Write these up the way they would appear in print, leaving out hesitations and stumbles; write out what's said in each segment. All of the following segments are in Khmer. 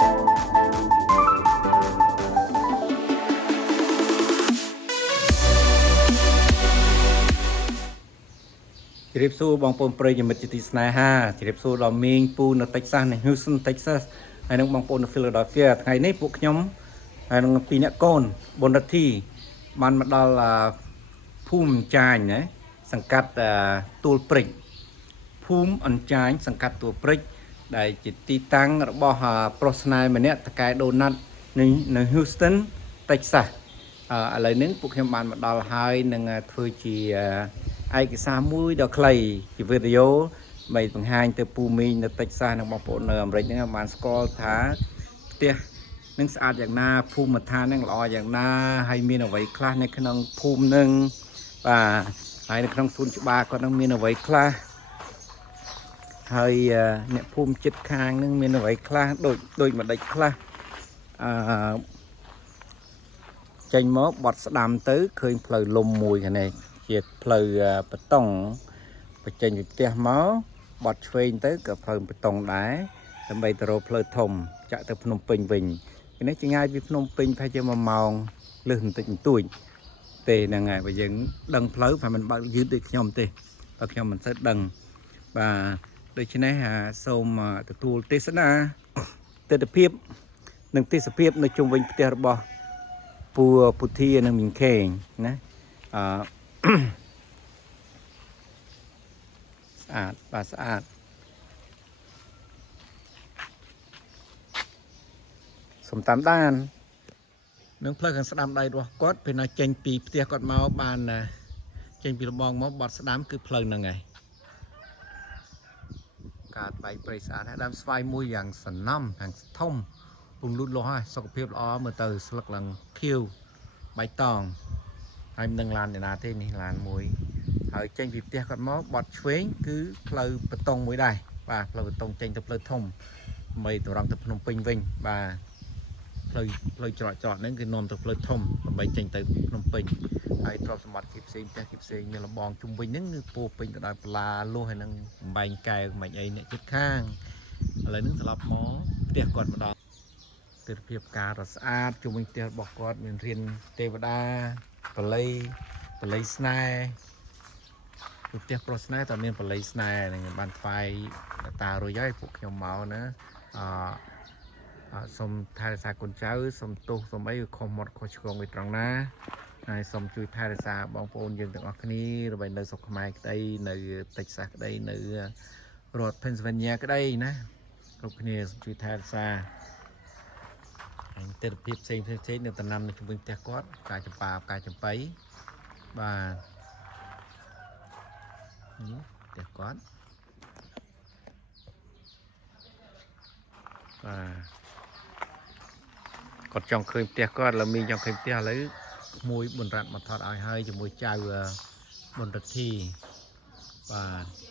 จีบสู้บองปนเปรย์ยมิตรจิตสนาฮาจีบสู้ดอมิงปูนเท็กซัสในฮิวสตันเท็กซัสไอ้น้องบองปนฟิลาเดลเฟียไงนี่พวกย้อมไอ้น้องปีนักโกนบนรัฐที่มันมาดอลภูมิใจเนี่ยสังกัดตัวปริกภูมิอันใจสังกัดตัวปริกได้จิตตีตั้งระบอบโปรสไนมันเนี่ยตะกายโดนัทในฮิวสตันเท็กซัสอะไรนึงพวกย้อมมันมาดอลไฮหนึ่งធ្វើជាไอ้กิสามุยดอกไคลจีวิดีโอใบต่างหากแต่ปูมีในเท็กซัสในบางปนในอเมริกนี่มันสกอลท้าเตี้ยนั่งสะอาดอย่างน่าภูมิทานนั่งรออย่างน่าให้มีเอาไว้คลาในขนมภูมิหนึ่งvàให้ในขนมศูนย์บาก็ต้องมีเอาไว้คลาให้เนี่ยภูมิจิตคางนึงมีเอาไว้คลาโดยมาได้คลาใจหมอบอดสดามตื้อเคยเพลลมมวยกันnày việc phơi bê tông và trên những tia máu bọt phơi tới cả phơi bê tông đá làm bây giờ phơi thùng chạy từ Phnom Penh về cái này chỉ ngay vì Phnom Penh phải cho màu lươn tịnh tuổi tề là ngày bây giờ đằng phơi phải mình bao dưới được nhom tề và khi mình sẽ đằng và đây trên này hà sau mà từ tu tê sẵn à tê tập hiệp đừng tê sập hiệp nói chung với tê bò pù thi là mình khen nèสะอาดปลาสะอาดสมตามด้านเนื้อเพลิงกันสะดามได้ด้วยก็เป็นเจนปีเตี้ยกอดเมาบานเจนปีระบองเมาบอดสะดามคือเพลิงนั่งไงการไปปริศาสดามสไฟมวยอย่างสันน้ำแห่งท่อมปุ่มรุดโลหะสกปรกล้อเมื่อเตอสลักหลังคิวใบตองให้มันดังลานในนาเท่นี่ลานมวยở trên việc tia con máu bọt chuối cứ phơi bê tông mới đây và phơi bê tông trên tập phơi thông mày tụi rằng tập Phnom Penh vinh và phơi chọn đến cái nón tập phơi thông và mày trên tập Phnom Penh ai trong sầm mặt kịp xem như là bòn trung bình những po Penh tại là luôn hay năng bánh cài mày ấy nè chết khang lấy nước lọc máu tia còn một đó từ việc cá rất sát trung bình tia bọt quạt miền riêng tê và đa play snareเตี้ยโปรสไนตอนนี้เป็นเลยสไนในบ้านไฟตาโรยย่อยพวกยมเมานะสมไทยสากุลเจ้าสมตุสมไอ้คอมมอดโคชกงไปตรังนะสมจุยไทยสาบองโปนยังต่างออกนี้เราไปในสกมัยก็ได้ในเท็กซัสก็ได้ในรถเพนซิลเวเนียก็ได้นะกลุ่มนี้สมจุยไทยสาเตอร์พิบเซ็งในตำนานในชุมชนเตี้ยก้อนกายจำปากายจำไปบ้านเดี๋ยวก่อนกดจองเคยเตี้ยก็เรามีจองเคยเตี้ยเลยมวยบนรัดมาทอดเอาให้จะมวยใจบนรัดที่và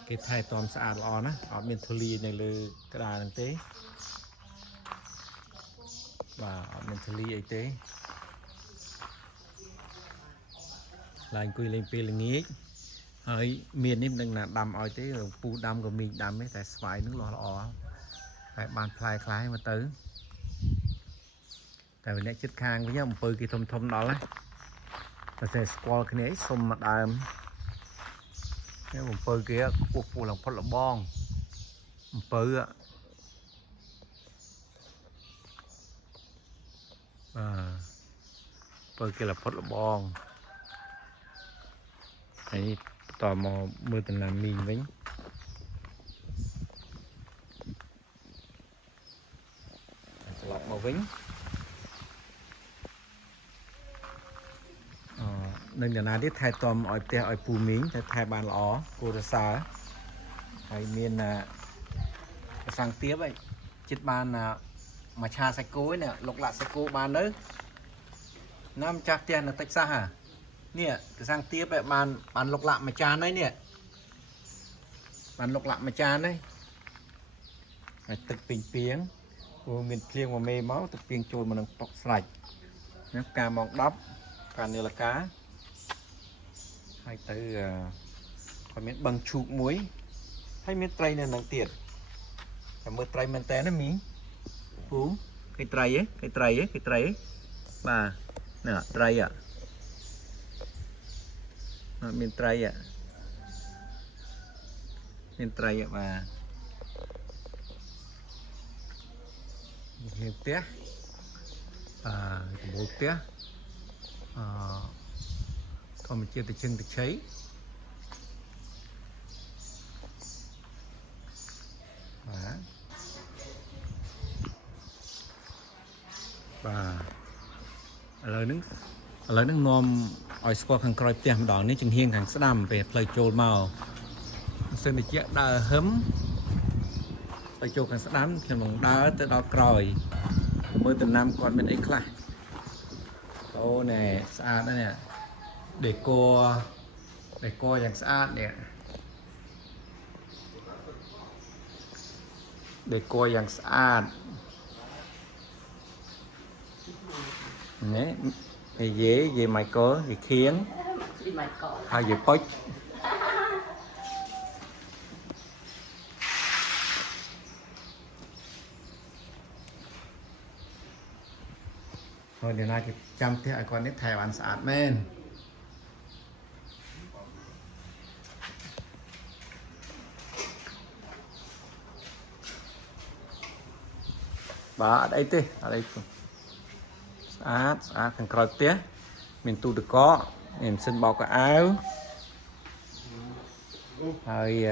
cái thay toànสะอาดอ่อนนะออกเป็นทุลีในเลยกระดาษนั่นเต้vàออกเป็นทุลีไอ้เต้ลายคุยเล่นเปลืองงี้hơi miền em đừng là đầm oi tí rồi pu đầm của mình đầm ấy tại xoài nước lò tại bàn phai khái mà tới tại vì nãy chết khang với nhau một bơi kia thông đó đấy là sẽ squall cái này xôm mặt đầm nếu một bơi kia cuộc phụ lòng phật là bon một bơi ạ bơi kia là phật là bon nàyต่อมาเมื่อตอนนั้นมีไว้สลับมาไว้หนึ่งเดือนนั้นที่ไทยตอมอ้อยเตี้ยอ้อยปูมิ้งแต่ไทยบานล้อกูจะสาไทยเมียนสั่งเตี้ยไปจิตบานมาชาไซโก้เนี่ยหลกหลักไซโก้บานเด้อน้ำจากเตี้ยนเท็กซัสเนี่ยจะสร้างเตี้ยแบบมันลกละมาจานđấyเนี่ยมันลกละมาจานđấyตึกปิงเปียงมินเพียงมาเมย์เมาตึกเปียงโจรมันปอกสไลด์นะการมองดับการเนื้อcáให้tới còn miếng bằng chuột muối hay miếng tray này nặng tiềnแต่เมื่อไตรมันแต่นั่นมีปู cái tray ấy bà nè tray ạ miền tray ạ bà miền tía bố tía thôi mình chia từ chân từ cháy và lời nước nôm ỏi squat hàng còi tiệm đỏ ní chừng hiên hàng đầm về lời trôi màu sơn để chiếc đá hấm lời trôi hàng đầm khi bằng đá tới đó còi mới từ năm còn bên ấy lại ô nè xa đó nè để cô dạng xa nè để cô dạng xa nhé thì dễ mày có thì khiến hay về bách thôi điều này thì chăm thì ai còn nít thèo ăn sạch men bà ở đây thằng còi tía mình tu được có mình xin bao cái áo rồi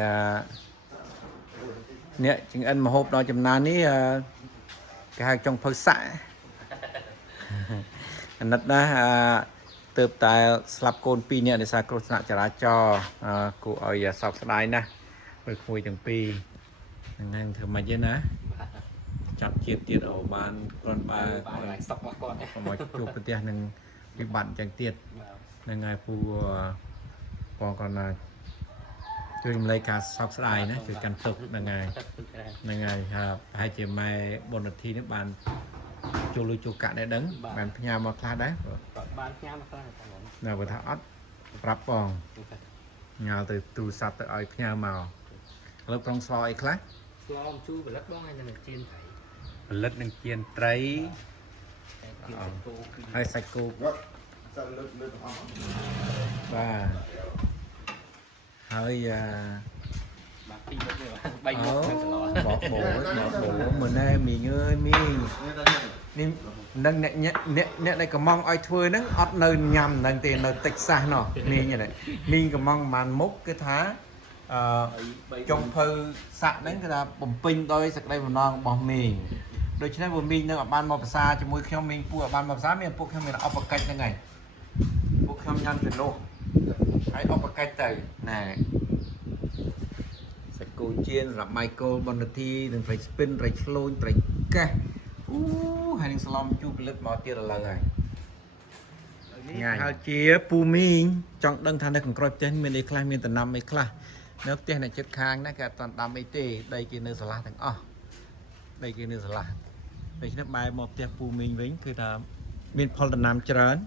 nè chừng ăn mà hộp đó chừng nan ní cái hai trong phơi sạ anh đất đó từ tại slap côn pi nè để xa cột sạ trả cho cụ ở sọc đây nè rồi khui chừng pi ngang thử mà chứ nè chặt tiết ở bàn con ba sọc con mọi chụp cái tiền nâng bị bắn chẳng tiết nâng ngày phu còn chơi lấy cả sọc sài nữa chơi căn tục nâng ngày hai chị mai bồn được thi nước bàn chua lui chua cả để đấng bàn nhà mà pha đấy nào vừa tháo ớt rắp bòn nhào từ từ sạch từ ở nhà màu lúc trong soi khác chú và lát bóng hay là chiên thấy lật nâng chiên trái hay sạch cô và hơi bỏ bổ mình đây mình ơi mình nâng nè đây có mong ai thuê nó ọt nơi nhằm nâng tiền nơi tịch xa nó mình như này mình có mong màn mốc cái thá trong phơi sạch đến cái là bầm pin tôi sạch đây một non bỏ mình đôi khi vừa mình đang ở ban mọc xa cho môi kheo mình pu ở ban mọc giá mình pu kheo mình là ốp cách như này pu kheo nhăn từ lô hãy ốp cách từ này sạch cô chiên là Michael Bonnetti đừng phải spin phải slow phải cái hay đừng salon chụp lướt màu tia là này ngày chia pu mình trong đăng thang đây còn coi trên mình đi khai mình từ năm mấy khai nếu tiền này chết khang nó cả toàn đam mấy tê đây kia nơi sala thằng đây kia nơi sala đây nó bài một tiền pu mình vĩnhคือlà miền Paul là Nam Trơn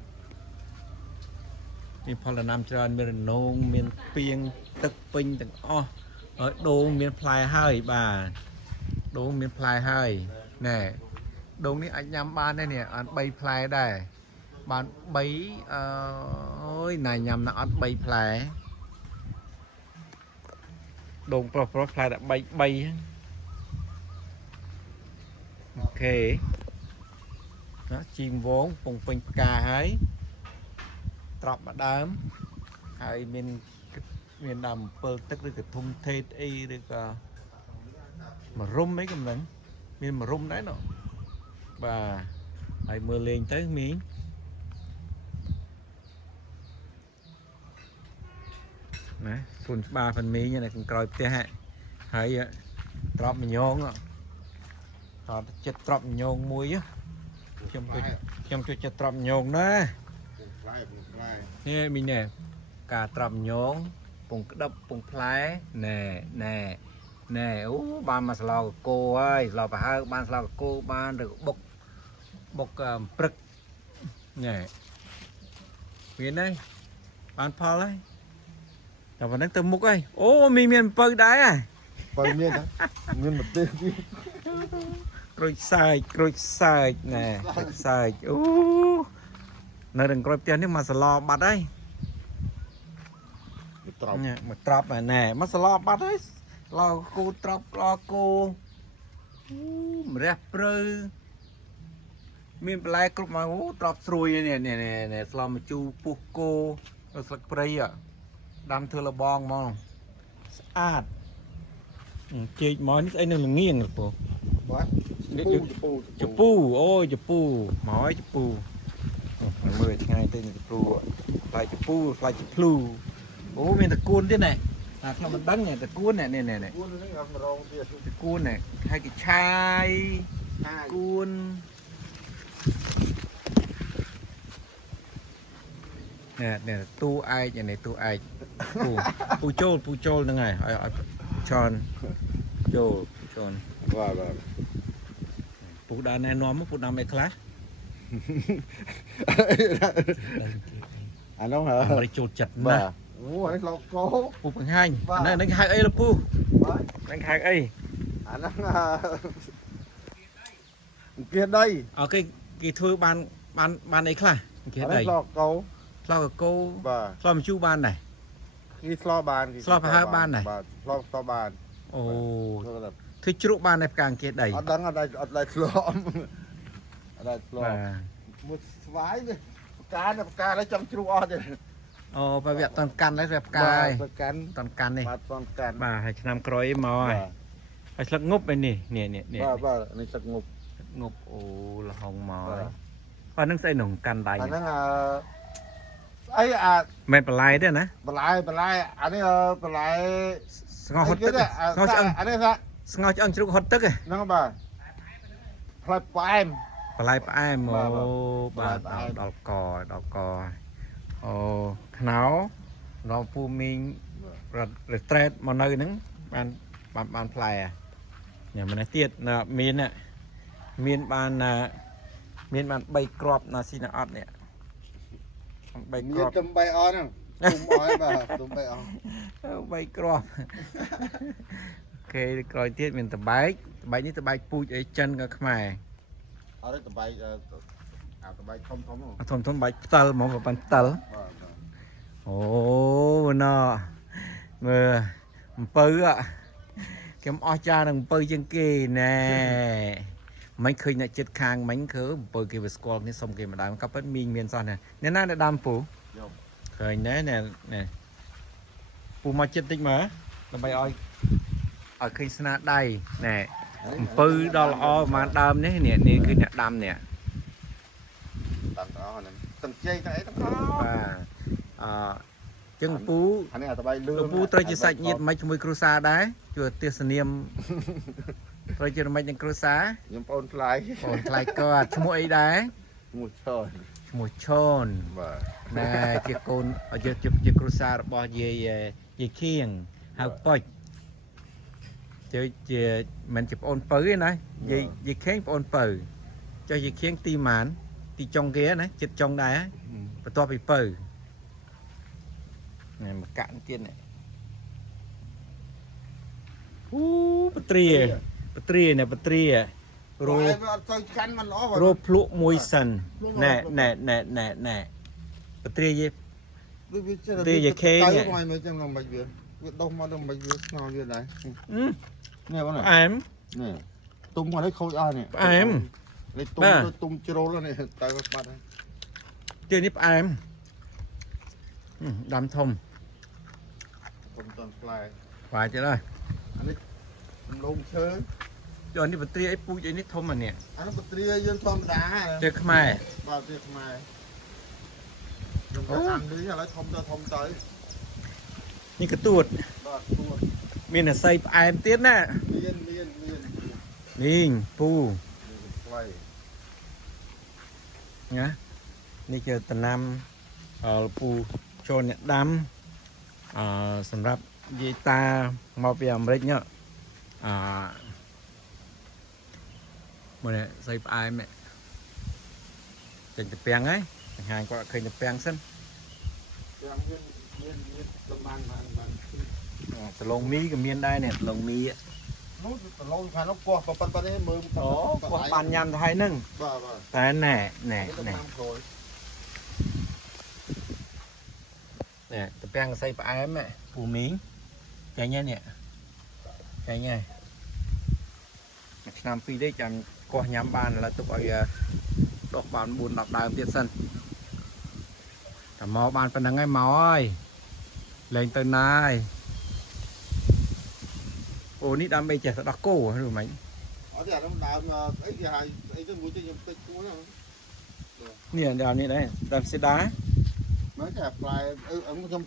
miền Paul là Nam Trơn miền nông miền pieng tức pin thằng ở đô miền Plai hơi bà đô miền Plai hơi nè đô ní anh nhắm ban đây nè anh bay Plai đây bạn bay ôi này nhầm nó anh bay Plai đồn profile đã bay ok đó chim vốn cùng pin cà ấy trọc mà đám hay miền đầm pơ tức được thung thê y được mà rum mấy cái mình miền mà rum đấy nó và hãy mưa lên tới miếng nè phun 3 phần mì như này cũng coi tê hại hay drop mình nhông rồi chết drop nhông muối á trong cho drop nhông đó nè mình nè cả drop nhông bùng đập bùng phái nè ban mà sờ cô ơi sờ phải hai ban sờ cô ban được bốc prực nè miền đây ban Paul ấy tao vẫn đang tầm mục ấy ô mình miền bờ đá à bờ miền đó miền một tên ក្រូចសើចក្រូចសើចណែក្រូចសើចអូនៅរឹងក្រូចផ្ទះនេះមកសឡបាត់ហើយ ត្រប់ ញ៉ាមកត្រប់ហើយណែមកសឡបាត់ហើយឡោគូត្រប់ឡោគូម្រះព្រៅមានបន្លែគ្រប់មកអូត្រប់ស្រួយនេះនេះស្លមជូរពុះគោស្លឹកព្រៃដាំធ្វើលបងហ្មងស្អាតជែកមកនេះស្អីនៅល្ងៀងពូ បាទ នេះ ពូ ចពូអូយចពូមកហើយចពូមើលថ្ងៃទៅចពូផ្លែចពូផ្លែចភ្លូអូមានតកួនទៀតណែអាខ្ញុំមិនដឹងតកួនណែនេះ គួននេះអត់រងទៀត តកួនណែហើយកឆាយ ហាយ កួនណែទូឯកនេះទូឯកពូចូលហ្នឹងហើយឲ្យឆនចូល បាទ ពូដើរណែនាំមកពូដាំអីខ្លះ អានោះហ៎ អាមេរិកចូលចិត្ត បា ណាស់ ទអូនេះលោកកោ ពូបង្ហាញ បាទ អានេះហៅអីលពូ បាទ នឹងហៅអី អាហ្នឹងគេដី អូគេធ្វើបានអីខ្លះគេ អា ដៃ នេះលោកកោ ស្លកកោ បាទ ស្លមជូរបានដែរ គេស្លោបាន ស្លោប្រហើបបានដែរ បាទស្លោស្លោបាន អូ ធ្វើទៅ ធ្វើជ្រក់បានដែរផ្កាគេដី អត់ដឹងអត់ដែរស្លោអត់ដែរស្លោ បាទ មួយស្វាយវាផ្កាហើយចង់ជ្រុះអស់ទេ អូបើវាអត់តន់កាន់ដែរវាផ្កាយ ទៅកាន់ តន់កាន់នេះ បាទតន់កាន់ បាទហើយឆ្នាំក្រោយមកហើយហើយស្លឹកងប់ឯនេះនេះ បាទនេះទឹកងប់ ងប់អូលហុងមក បាទ ហើយអត់នឹងស្អីក្នុងកាន់ដៃ អា នេះ ហ្នឹងស្អីអា មិនបន្លែទេណា បន្លែអានេះបន្លែ ស្ងោរហត់ទឹកស្ងោរឆ្អឹង អានេះថា ស្ងោរឆ្អឹងជ្រូកហត់ទឹក ហ្នឹងបាទផ្លែផ្អែម បន្លែផ្អែម បាទ អូបាទ បន្លែផ្អែម ដល់កអូខ្នោដល់ពូមីងរត់ត្រេតមកនៅហ្នឹងបានផ្លែញ៉ាំម្នេះទៀតមានបាន3គ្រាប់ណាស៊ីណាអត់នេះ3 មា គ្ ន រាប់ ទំ3អស់ហ្នឹងទុំអស់បាទទុំ3អស់ 3គ្រាប់គេក្រោយទៀតមានតបែកនេះតបែកពូជអីចិនក៏ខ្មែរ អត់ទេតបែកអាតបែកធំហ្នឹង ធំបែកផ្តិលហ្មងប្រហែលផ្តិល បាទ អូណ៎មើលអំពៅគេអស់ចានឹងអំពៅជាងគេណែមិនឃើញអ្នកចិត្តខាងមិញគឺអំពៅគេវាស្គាល់គ្នាសុំគេម្ដងក៏ពិតមីងមានសោះណាអ្នកណាដែលដាំពូ យក ឃើញណែពូមកចិត្តតិចមើលដើម្បីឲ្យឃើញស្នាដៃណែអំពៅដល់ល្អប្រហែលដើមនេះគឺអ្នកដាំនេះ តាមអស់ហ្នឹងទាំងជ័យទាំងអីទាំងអស់ បាទចឹងពូ អានេះអាតបែកលឿ លោកពូត្រូវជាសាច់ញាតិមិនជាមួយគ្រួសារដែរជួយទេសនាមត្រូវជាមិននឹងគ្រួសារ ខ្ញុំប្អូនថ្លៃ អូនថ្លៃគាត់ឈ្មោះអីដែរ មួយឈរ ឈ្មោះឈូន បាទ ណែជាកូនជាគ្រួសាររបស់យាយខៀងហៅប៉ុចជាមិនជាប្អូនពៅទេណាយាយខៀងប្អូនពៅចុះយាយខៀងទីម៉ានទីចុងគេណាចិត្តចុងដែរបន្ទាប់ពីពៅណែមកកាក់ទៀតនេះអូបត្រារោ វាអត់ទៅកាន់មិនល្អ រោភ្លក់មួយសិនណែបត្រាយ វាចេះ ទេយាយខេង ទៅមកមើលចឹងដល់មិនវាដុសមកដល់មិនវាស្ងោវាដែរនេះបង ផ្អែម នេះទុំមកឲ្យខូចអស់នេះ ផ្អែម នេះ បាទ ទុំជ្រុលនេះទៅបាត់ហើយ ទៀតនេះផ្អែមដាំធំ ទុំតន់ផ្លែ បាទចេះហើយ អានេះដំឡូងឈើ ចុះនេះបត្រាអីពូជអីនេះធំអានេះ អានោះបត្រាយើងធម្មតា ចេះខ្មែរ បាទវាខ្មែរខ្ញុំទៅអាននេះឥឡូវធំទៅ នេះកទួត បាទទួត មានអាស័យផ្អែមទៀតណា មាន នេះពូ ផ្លែ ណានេះជាតំណាំពូចូលអ្នកដាំសម្រាប់យាយតាមកពីអាមេរិកនេះមើលស្អីផ្អែមចេញទៅពាំងហើយបង្ហាញគាត់ឃើញទៅពាំងសិន យ៉ាងមានប្រមាណបាន ដលងមីក៏មានដែរនេះដលងមី นู้นตลอดผ่านน้ำกลัวปันให้มือ អូគាត់បានញ៉ាំទៅហើយហ្នឹង บ้า តែណែណែ ต้อง ណែ น้ำโคล ណែតពាំងស័យផ្អែមពូមីងចាញ់ហើយនេះចាញ់ហើយឆ្នាំ2ទេចាំកោះញ៉ាំបានឥឡូវទុកឲ្យដកបាន4 10ដើមទៀតសិនតែមកបានប៉ុណ្្នឹងហើយមកហើយលេងទៅណាហើយអូនេះដើម្បីចេះទៅដោះគោឬមិន ở đây nó đào ấy thì hay ấy cho mũi cho nhầm tích cũng đó នេះដើមនេះដែរដើមសេដា mấy cái apply ở trong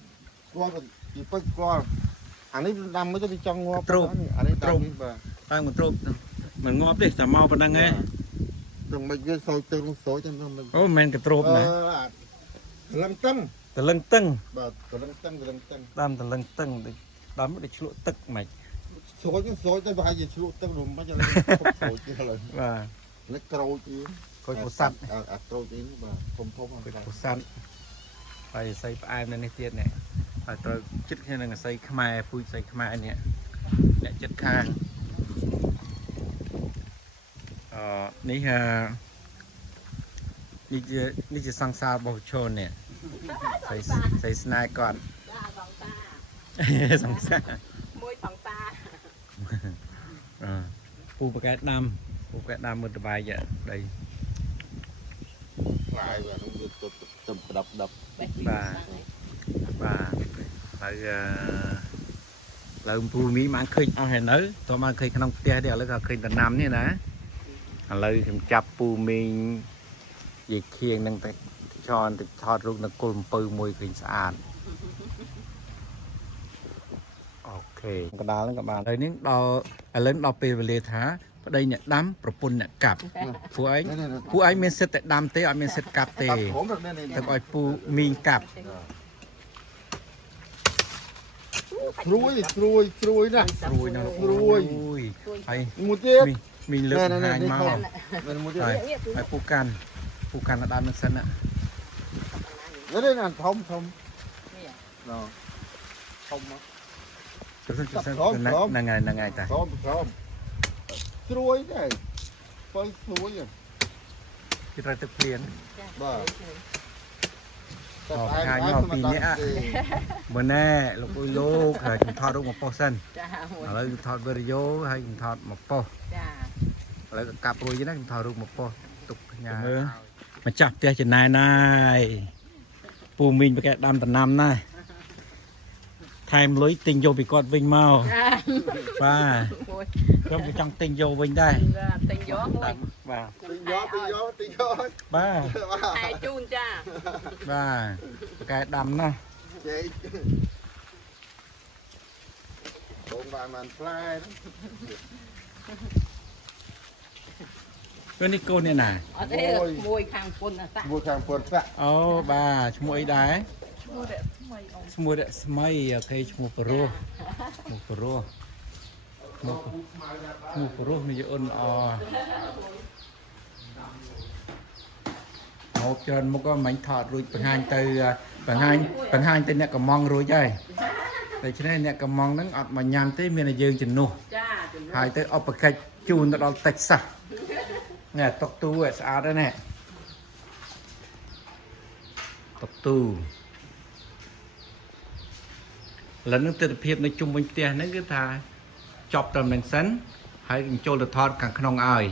qua thì phải qua anh ấy làm mới cho đi trong ngõ anh ấy trộm và តាមមិនទ្រពមិនងាប់ទេតែមកប៉ុណ្្នឹងឯង đừng mấy cái sôi tương sôi cho nó mình អូមិនមែនកទ្រពណា lăng tăng តលឹងតឹង và lăng tăng តាមតលឹងតឹងដើមដូចឆ្លក់ទឹកមិន sôi tới hai gì chịu tăng đúng mấy cái sôi chứ là បាទ nó trâu chứ កុយពោធិ៍សាត់ trâu chứ và không không កុយពោធិ៍សាត់ហើយស័យផ្អែមនៅនេះទៀតនេះហើយត្រូវចិត្តគ្នានឹងស័យខ្មែរពូជស័យខ្មែរនេះអ្នកចិត្តខាងនេះនេះជាសង្សាររបស់ឈូននេះស័យស្នេហ៍គាត់ ចាសងតា សង្សារ មួយសងតា ពូបកែដាំមើលតបាយដី lại và nó tầm đập បេះពី បាទហើយលើពូមីបានឃើញអស់ហើយនៅតោះបានឃើញក្នុងផ្ទះទេឥឡូវក៏ឃើញដំណាំនេះណាឥឡូវខ្ញុំចាប់ពូមីងនិយាយខៀងនឹងតែចនទៅថតរូបនៅគល់អំពៅមួយឃើញស្អាតអូខេកណ្ដាលហ្នឹងក៏បានហើយនេះដល់ឥឡូវដល់ពេលវេលាថាប្តីអ្នកដាំប្រពន្ធអ្នកកាប់ពួកឯងមានសិទ្ធតែដាំទេអត់មានសិទ្ធកាប់ទេ ốm được nên ទៅឲ្យពូមីងកាប់ cruôi nè ស្រួយណាស់ ស្រួយ ហើយ một tiết មីងលើកបង្ហាញមក nên một ហើយ tiết ហើយពូកាន់ដល់នឹងសិនណា nó đây là thông thông នេះ rồi thông á ទៅសិនហ្នឹងហើយតា không không cruôi này phơi cruôi à គេត្រូវទឹកភ្លៀង bà អូបង្ហាញមកពីអ្នកមើលណែលោកអុយលោកហើយខ្ញុំថតរូបមកប៉ុស្តិ៍សិន ចាមួយ ឥឡូវខ្ញុំថតវីដេអូហើយខ្ញុំថតមកប៉ុស្តិ៍ ចា ឥឡូវកាប់រួចណាខ្ញុំថតរូបមកប៉ុស្តិ៍ទុកញ៉ាមើលម្ចាស់ផ្ទះចំណាយណាយពូមីងប្រកែដាំដំណាំណាថែមលុយទិញយកពីគាត់វិញមក ចា បាទ មួយ ខ្ញុំក៏ចង់ទិញយកវិញដែរ ទិញយកមួយ បាទ tinh gió បាទ ខែជូនចា បាទប្រកែដាំណា chị bông vàng màn fly đó គឺនេះកូននេះណា អត់ទេមួយខាងពុនតា mua hàng phật ạ អូបាទឈ្មោះអីដែរ មួយតែថ្មីអូន ឈ្មោះរស្មីអូខេឈ្មោះប្រុសឈ្មោះប្រុសនេះយអូនល្អមកច្រើនមុខក៏មិនថតរួចបង្ហាញទៅទៅអ្នកកំងរួចហើយដូច្នេះអ្នកកំងហ្នឹងអត់មកញ៉ាំទេមានតែយើងជំនួស ចាជំនួស ហើយទៅអបកិច្ចជូនទៅដល់តិចសាសនេះតុកទូស្អាតហើយនេះតុកទូឥឡូវនេះទស្សនភាពនៅជុំវិញផ្ទះហ្នឹងគឺថាចប់ត្រឹមនឹងសិនហើយខ្ញុំចូលទៅថតខាងក្នុងឲ្យ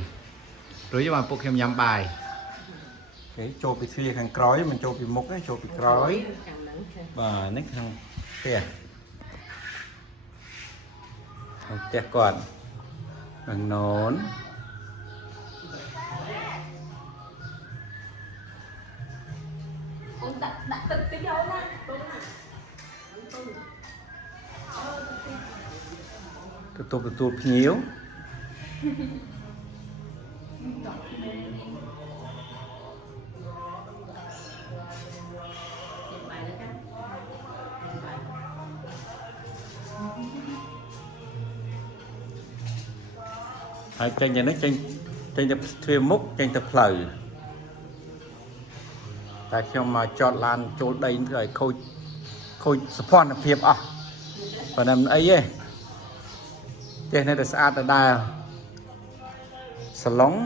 រួចបានពួកខ្ញុំញ៉ាំបាយគេចូលពីទ្វារខាងក្រោយមិនចូលពីមុខទេចូលពីក្រោយ ខាងហ្នឹង បាទនេះក្នុងផ្ទះក្នុងផ្ទះគាត់ខាងណូន អូនដាក់ទឹកទៅយកណាទុំណា ទទួលភ្ញៀវ បាយទៅចា ហើយចេញយ៉ាងនេះចេញទៅទ្វារមុខចេញទៅផ្លូវតែខ្ញុំមកចតឡានចូលដីធ្វើឲ្យខូចសុភ័ណភាពអស់ប៉ុន្តែមិនអីទេ ចេះនៅតែស្អាតដដែលសាឡុងផ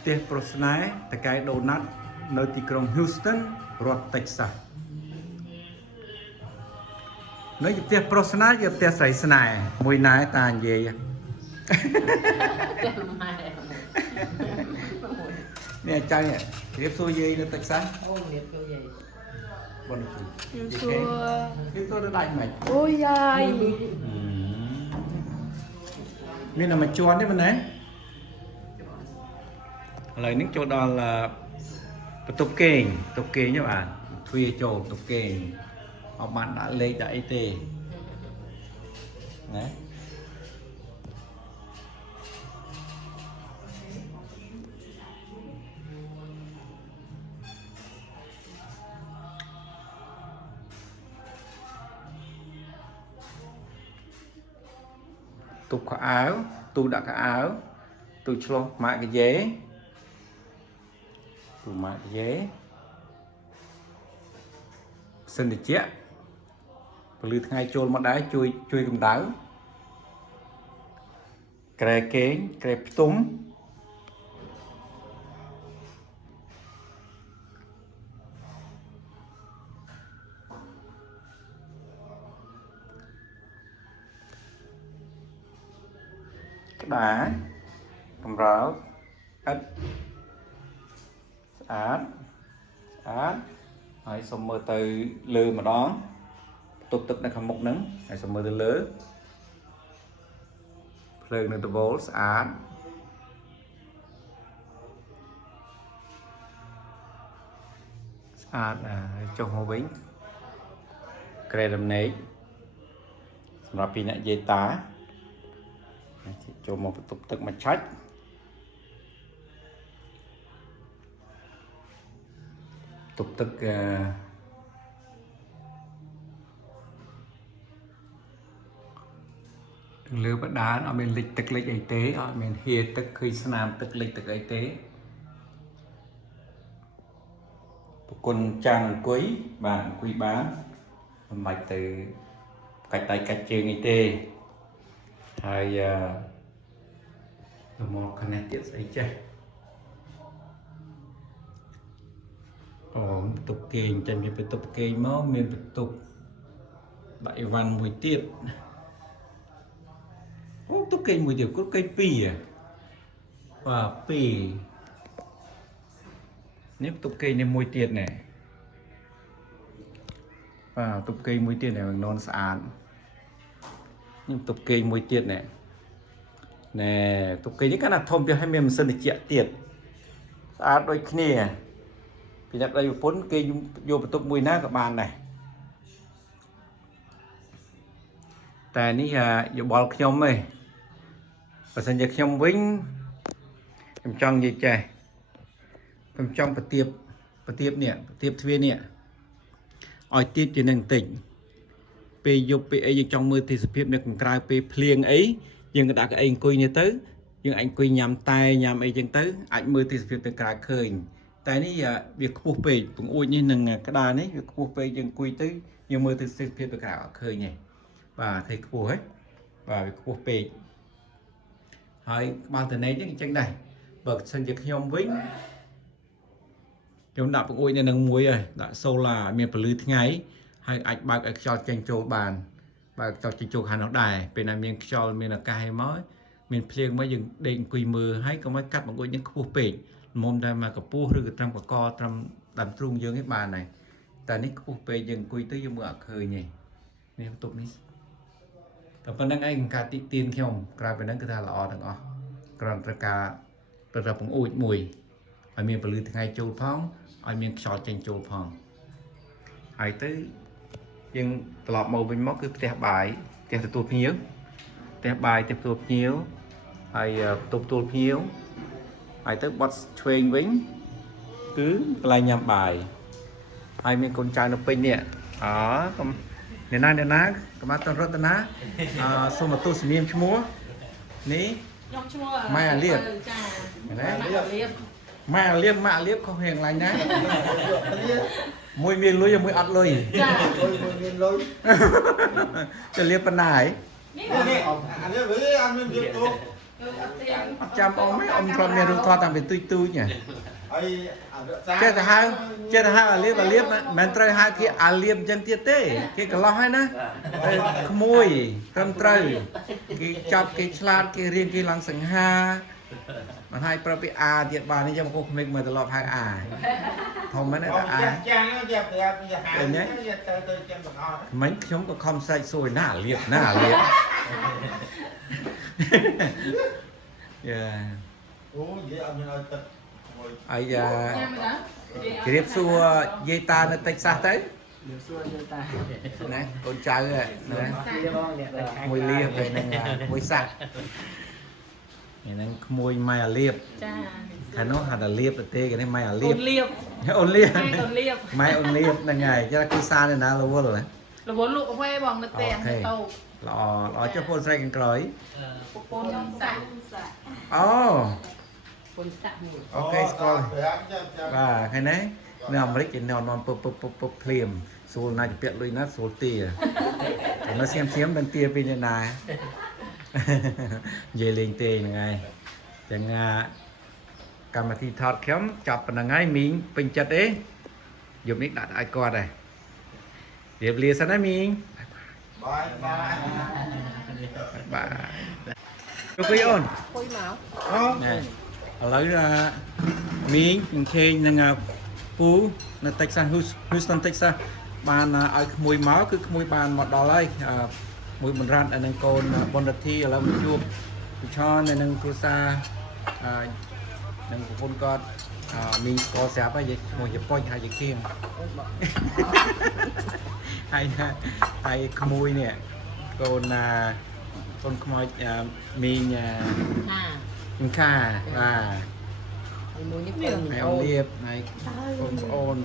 ្ទះប្រុសស្នេហ៍តកែដូណាត់នៅទីក្រុង Houston រដ្ឋ Texas នៅផ្ទះប្រុសស្នេហ៍យកផ្ទះស្រីស្នេហ៍មួយណែតានិយាយ ចាំម៉ែ នេះចាញ់ជ្រាបសួរយាយនៅ Texas អូរៀបចូលយាយ បងជួយ សួរ គឺទៅដាច់មិន អូយាយ មានតែមួយជាន់ទេមែនទេឥឡូវនេះចូលដល់បន្ទប់គេងទេបាទទ្វារចូលបន្ទប់គេងអត់បានដាក់លេខដាក់អីទេណាទូខោអាវទូដាក់ខោអាវទូឆ្លោះម៉ាក់កាយេទូម៉ាក់កាយេសិនតិចពលឺថ្ងៃចូលមកដែរជួយកម្ដៅក្រែគេងក្រែផ្ទុំក្តារកម្រើកឥតស្អាតហើយសុំមើលទៅលើម្ដងបន្ទប់ទឹកនៅខាងមុខហ្នឹងហើយសុំមើលទៅលើភ្លើងនៅដបូលស្អាតហើយចុះមកវិញក្រែដំណេកសម្រាប់ពីអ្នកយាយតាចូលមកបន្ទប់ទឹកមកឆាច់បន្ទប់ទឹកលើបដានអត់មានលិចទឹកលិចអីទេអត់មានហៀទឹកឃើញស្នាមទឹកលិចទឹកអីទេប្រគុណចានអង្គុយបានអង្គុយបានមិនបាច់ទៅកាច់ដៃកាច់ជើងអីទេហើយមកខាងនេះទៀតស្អីចេះអូបន្ទប់គេងចេញពីបន្ទប់គេងមកមានបន្ទប់ដាក់អីវ៉ាន់មួយទៀតអូបន្ទប់គេងមួយទៀតគាត់គេងពីរបាទពីរនេះបន្ទប់គេងនេះមួយទៀតណែបាទបន្ទប់គេងមួយទៀតណែនន់ស្អាតនេះបន្ទប់គេងមួយទៀតណែបន្ទប់គេងនេះកាន់តែធំទៀតហើយមានម៉ាស៊ីនត្រជាក់ទៀតស្អាតដូចគ្នាពីអ្នកដៃប្រពន្ធគេយកបន្ទប់មួយណាក៏បានដែរតែនេះយោបល់ខ្ញុំទេបើសិនជាខ្ញុំវិញខ្ញុំចង់និយាយចេះខ្ញុំចង់ប្រទៀបនេះប្រទៀបទ្វារនេះឲ្យទៀតជានឹងបន្តិចពេលយប់ពេលអីយើងចង់មើលទេសភាពនៅខាងក្រៅពេលភ្លៀងអីយើងក៏ដាក់កៅអីអង្គុយនេះទៅយើងអាចអង្គុយញ៉ាំតែញ៉ាំអីចឹងទៅអាចមើលទេសភាពទៅក្រៅឃើញតែនេះវាខ្ពស់ពេកបង្អួចនេះនឹងក្តារនេះវាខ្ពស់ពេកយើងអង្គុយទៅយើងមើលទេសភាពទៅក្រៅអត់ឃើញទេបាទthấyខ្ពស់ហ៎បាទវាខ្ពស់ពេកហើយក្បាលតនេកនេះអញ្ចឹងដែរបើសិនជាខ្ញុំវិញខ្ញុំដាក់បង្អួចនៅនឹងមួយហើយដាក់សូឡាមានពន្លឺថ្ងៃហើយអាចបើកឲ្យខ្យល់ចេញចូលបានបើកខ្យល់ចេញចូលខាងនោះដែរពេលណាមានខ្យល់មានអាកាសឲ្យមកមានភ្លៀងមកយើងដេកអង្គុយមើលហើយក៏មកកាត់បង្អួចនឹងខ្ពស់ពេកមុំតែមកកពស់ឬក៏ត្រឹមកកត្រឹមដើមទ្រូងយើងឯងបានដែរតែនេះខ្ពស់ពេកយើងអង្គុយទៅយើងមើលអត់ឃើញទេនេះបន្ទប់នេះតែប៉ុណ្្នឹងឯងការទីទានខ្ញុំក្រៅពីហ្នឹងគឺថាល្អទាំងអស់គ្រាន់តែការប្រដាប់បង្អួចមួយឲ្យមានពន្លឺថ្ងៃចូលផងឲ្យមានខ្យល់ចេញចូលផងហើយទៅយើងត្រឡប់មកវិញមកគឺផ្ទះបាយផ្ទះទទួលភ្ញៀវផ្ទះបាយផ្ទះទទួលភ្ញៀវហើយបន្ទប់ទទួលភ្ញៀវហើយទៅបត់ឆ្វេងវិញគឺកន្លែងញ៉ាំបាយហើយមានកូនចៅនៅពេញនេះកុំអ្នកណាកុំអត់រតនាសូមទស្សនាមឈ្មោះនេះ ខ្ញុំឈ្មោះ ម៉ែអាលៀប ចា ណា ម៉ែអាលៀប mẹ liếp không hề lành đấy mùi miền lưới mùi ọt lưới miền lối cho liếp bên này anh ấy với anh nên tiếp tục chăm ông mấy ông con miền rung thoa tạm về tươi nhỉ chết là hai liếp mình trời hai thì liếp chân tiết tế cái lo hay nè mùi tâm trời cái chọc cái chlat cái riêng cái lăng sừng ha mà hai pro bị tiệt bà này trong cuộc mình mà từ lọt hai không mấy này là đấy nhé mấy chúng có không say sôi nả liệt ai cái điệp xua dây ta nó tách xa tới này con trai này mùi liệp về này mùi sạch nên mùi mai liệp khả nó hạt là liệp tê cái này mai liệp ôn liệp mai ôn liệp là ngày cho cái xa này nào là vô rồi là bốn lụa khoe bằng nó tèn tàu lọ cho phôn say càng cởi bốn sạch ok rồi và cái này nằm đấy chỉ nằm pop phèm số này biệt lui nát số tìa nó xem bên tia bên này về liền tiền này chẳng cầm thì thọt khéo chọc là ngay miếng bình chặt đấy dùng nick đặt ai qua đây điệp lìa sang đấy miếng bà quý ôn này lấy ra miếng khen là phú là Texas Houston Texas bàn ở mùi máu cứ mùi bàn một đỏ lấy mùi mình ran ở nâng côn bon đất thi ở lòng chuột cho nên nâng cô sa nâng con con mình có xả bao giờ ngồi chụp coi hai giờ kia hay mùi nè con khmoi mình kha hay ông liệp này con ôn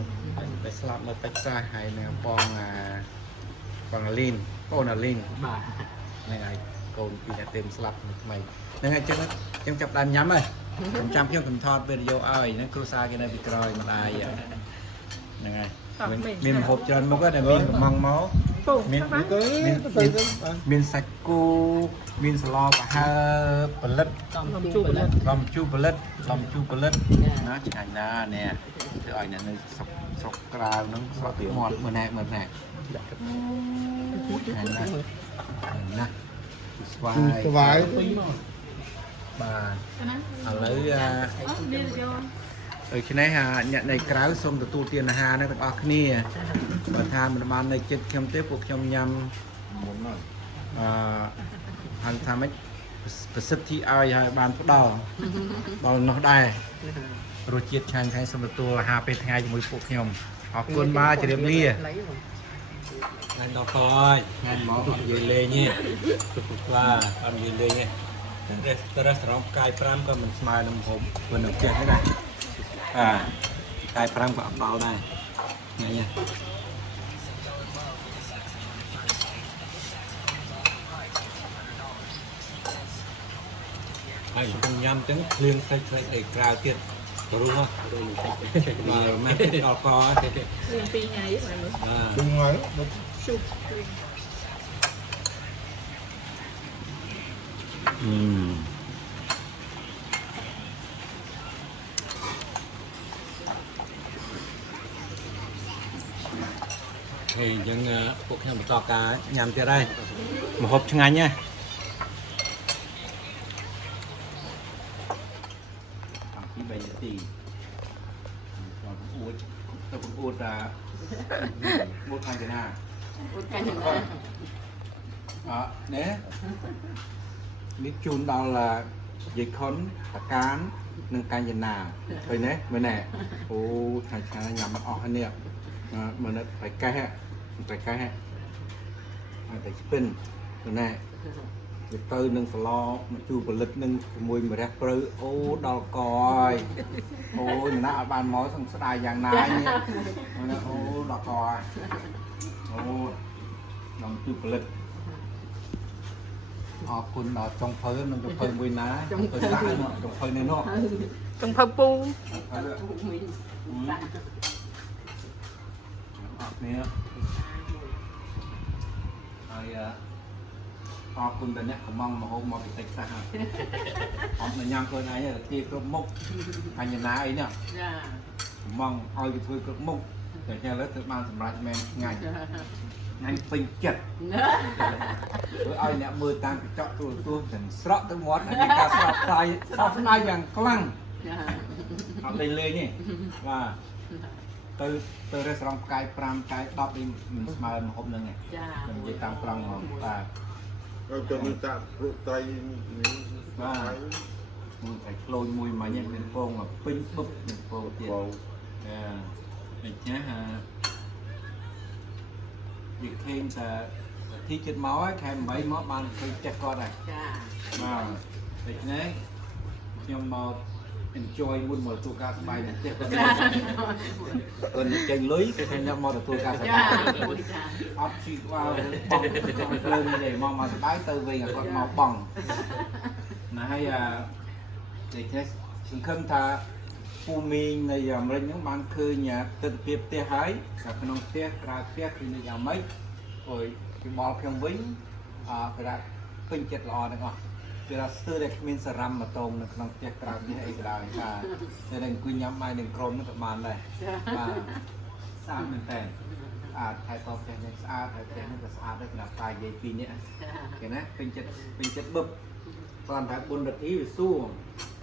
để slap nó tách ra hay nè bằng lin con là lin này con bị tìm slap mày nên cho nó trong chập đàn nhắm rồi trăm cho cầm thọt video ơi nó cruza cái này bị rồi mà ai vậy này mình hộp cho nó có để mình mong máu mình sạch cô mình slo cả hai pellet lòng chu pellet nó chỉ hành ra nè rồi nè sọc cào nó sọc tiểu ngọt mờ nè hành nè vải bà lấy ở trên này nhận này cáo xong từ tu tiền hà nó có kia và tham mình ban này chết trong tiếp cuộc trong nhâm hàng tham ấy specific ai ban thuốc đào đào nó đai rồi chết chàng thay xong từ tu hà pe thay mùi phục nhom học quân ba chỉ điểm lia ngành đào coi ngành mỏ học gì lê nhỉ và học gì lê nhỉ terus rong cài pramก็มัน smile น้ำผมมันน้ำเกลือให้ได้cài pram ก็เอาเบาได้ไงเนี่ยไอ้ต้องยำจังเคลื่อนใส่ไอ้กราวเตี้ยรู้มั้ยมาแม่ดอกคอเรียนปีไงไหมมึง đúng rồi ชุบ thì dân cuộc hẹn to cá nhằm tới đây một hộp cho anh nha cái bánh thì tôi cũng uống là uống hai cái nào đấy biết chun đâu là dây khốn cán nâng canh gì nào rồi đấy mới nè ô thằng nhắm ở anh nè mà nó phải cay ha phải spin rồi nè rồi tư nâng slo mà chu bật lực nâng mùi mà ra prư ô đau còi ô nó bàn mối xong sẽ đai vàng nái nhé ô đau còi ô lòng chu bật lực អរគុណដល់ចុងភៅនឹងចុងភៅមួយណាចុងភៅសាក់នោះចុងភៅនេះនោះ ចុងភៅពូ អរគុណហើយអរគុណដល់អ្នកកំងមហោមកពីតិចសាស់អត់ញ៉ាំខ្លួនឯងទីគ្រប់មុខអញ្ញណាអីនេះ ចា កំងឲ្យទៅធ្វើគ្រប់មុខតែញ៉ាំលើទៅបានសម្រាប់មែនថ្ងៃថ្ងៃពេញចិត្តធ្វើឲ្យអ្នកមើលតាមកញ្ចក់ទូទាំងស្រក់ទៅមាត់អានេះការស្រក់ផ្សាយសោកស្ដាយយ៉ាងខ្លាំង ចា អត់លេងលេងទេបាទទៅរេស្តូរ៉ង់ផ្កាយ5ផ្កាយ10នេះមិនស្មើម្ហូបហ្នឹងទេ ចា ខ្ញុំនិយាយតាមត្រង់ហ្មងបាទ rồi cho mình tạo phụ tay បាទមួយតែក្លូនមួយមិញមានពងមកពេញបឹបមានពងទៀត bầu ដូច្នេះនិយាយឃើញតែទីចិត្តមកហើយខែ8មកបានឃើញចេះគាត់ហើយ ចា បាទដូច្នេះខ្ញុំមក enjoy មុនមកទទួលការស្បាយនៅផ្ទះគាត់គាត់ចេញលុយគេខ្ញុំមកទទួលការស្បាយ ចា អត់ជីកvàoបងលើនេះមកស្បាយទៅវិញគាត់មកបងណាហើយដូច្នេះសង្ឃឹមថាពូមីងនៃអាមេរិកហ្នឹងបានឃើញទស្សនវិជ្ជាផ្ទះហើយតែក្នុងផ្ទះក្រៅផ្ទះគឺនៅយ៉ាងម៉េចអើយពីបលខ្ញុំវិញគេថាពេញចិត្តល្អទាំងអស់គេថាស្ទើរតែគ្មានសារ៉ាំម៉ូតូនៅក្នុងផ្ទះក្រៅផ្ទះអីក៏ដោយតែតែអង្គុយញ៉ាំបាយនឹងក្រុមហ្នឹងក៏បានដែរបាទស្អាតមែនតើស្អាតហើយតផ្ទះនេះស្អាតហើយផ្ទះនេះក៏ស្អាតដែរសម្រាប់តាយាយពីរនាក់គេណាពេញចិត្តបឹបគាត់ថាបុណ្យរទ្ធីវាសួរ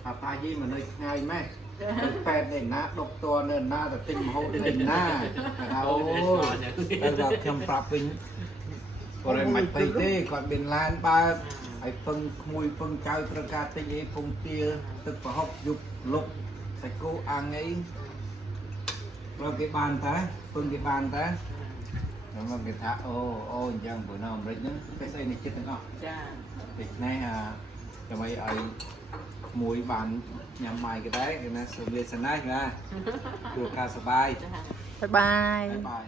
ថាតាយាយមកនៅឆ្ងាយម៉េះទៅប៉ែតនៅណាដុកទ័រនៅណាទៅទិញម្ហូបនៅណាថាអូតែថាខ្ញុំប្រាប់វិញគាត់មិនពេកទេគាត់មានឡានបើកហើយពឹងក្មួយពឹងចៅត្រូវការទិញអីពងទាទឹកប្រហុកយុបលុកសាច់គោអាំងអីព្រោះគេបានតាពឹងគេបានតាខ្ញុំមកគេថាអូអញ្ចឹងព្រោះនៅអាមេរិកហ្នឹងពេលស្អីនេះចិត្តទាំងអស់ ចា ដូច្នេះដើម្បីឲ្យមួយបានញ៉ាំបាយក៏ដែរគេណាសុខវាសនាណាព្រោះការសប្បាយ បាយបាយ បាយ